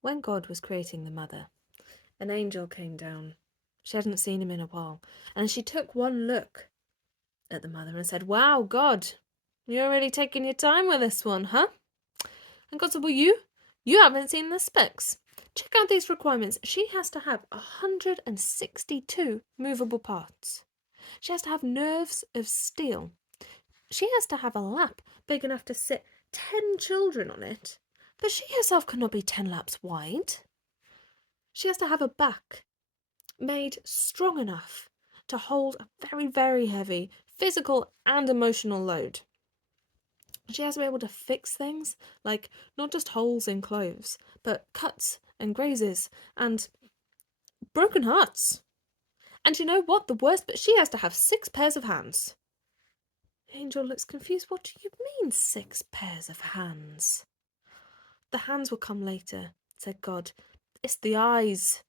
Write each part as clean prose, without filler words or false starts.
When God was creating the mother, an angel came down. She hadn't seen him in a while, and she took one look at the mother and said, "Wow, God, you're really taking your time with this one, huh?" And God said, "Well, you haven't seen the specs. Check out these requirements. She has to have 162 movable parts. She has to have nerves of steel. She has to have a lap big enough to sit 10 children on it, but she herself cannot be 10 laps wide. She has to have a back made strong enough to hold a very, very heavy physical and emotional load. She has to be able to fix things, like not just holes in clothes, but cuts and grazes and broken hearts. And you know what? The worst, but she has to have 6 pairs of hands." Angel looks confused. "What do you mean 6 pairs of hands?" "The hands will come later," said God. "It's the eyes."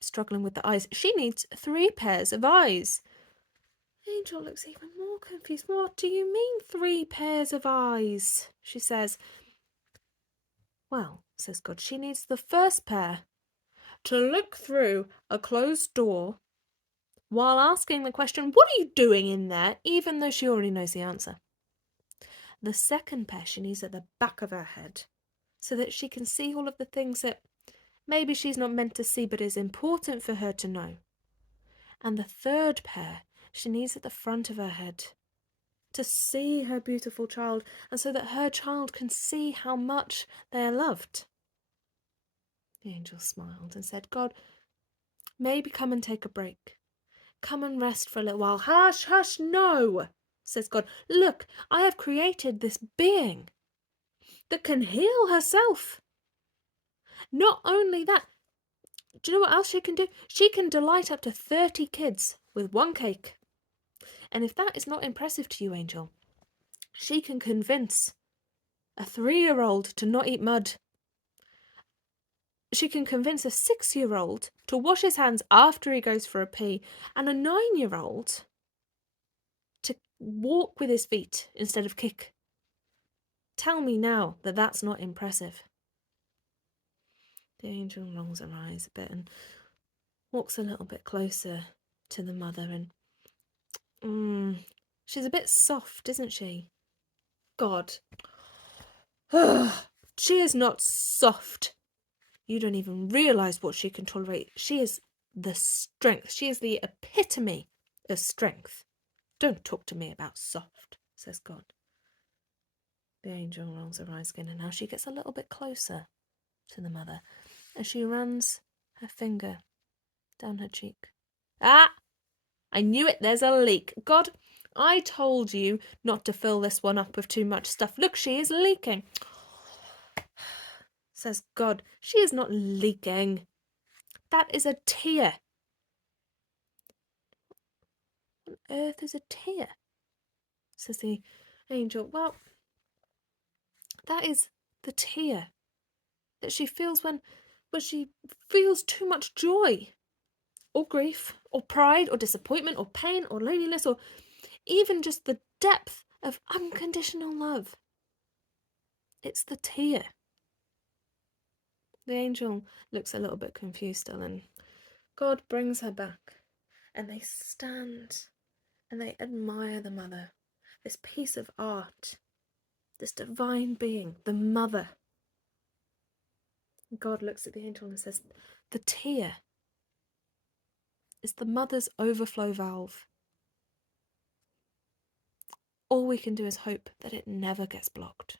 Struggling with the eyes. "She needs 3 pairs of eyes." Angel looks even more confused. "What do you mean 3 pairs of eyes?" she says. "Well," says God, "she needs the first pair to look through a closed door while asking the question, 'What are you doing in there?' even though she already knows the answer. The second pair she needs at the back of her head so that she can see all of the things that maybe she's not meant to see but is important for her to know. And the third pair she needs at the front of her head to see her beautiful child and so that her child can see how much they are loved." The angel smiled and said, "God, maybe come and take a break. Come and rest for a little while." "Hush, hush, no," says God. "Look, I have created this being that can heal herself. Not only that, do you know what else she can do? She can delight up to 30 kids with one cake. And if that is not impressive to you, Angel, she can convince a 3-year-old to not eat mud. She can convince a 6-year-old to wash his hands after he goes for a pee, and a 9-year-old to walk with his feet instead of kick. Tell me now that that's not impressive." The angel rolls her eyes a bit and walks a little bit closer to the mother and she's a bit soft, isn't she? God. She is not soft. You don't even realise what she can tolerate. She is the strength. She is the epitome of strength. "Don't talk to me about soft," says God. The angel rolls her eyes again, and now she gets a little bit closer to the mother as she runs her finger down her cheek. "Ah! I knew it, there's a leak. God, I told you not to fill this one up with too much stuff. Look, she is leaking," says God. "She is not leaking. That is a tear." "What on earth is a tear?" says the angel. "Well, that is the tear that she feels when she feels too much joy, or grief, or pride, or disappointment, or pain, or loneliness, or even just the depth of unconditional love. It's the tear." The angel looks a little bit confused still, and God brings her back, and they stand and they admire the mother, this piece of art, this divine being, the mother. God looks at the angel and says, "The tear is the mother's overflow valve. All we can do is hope that it never gets blocked."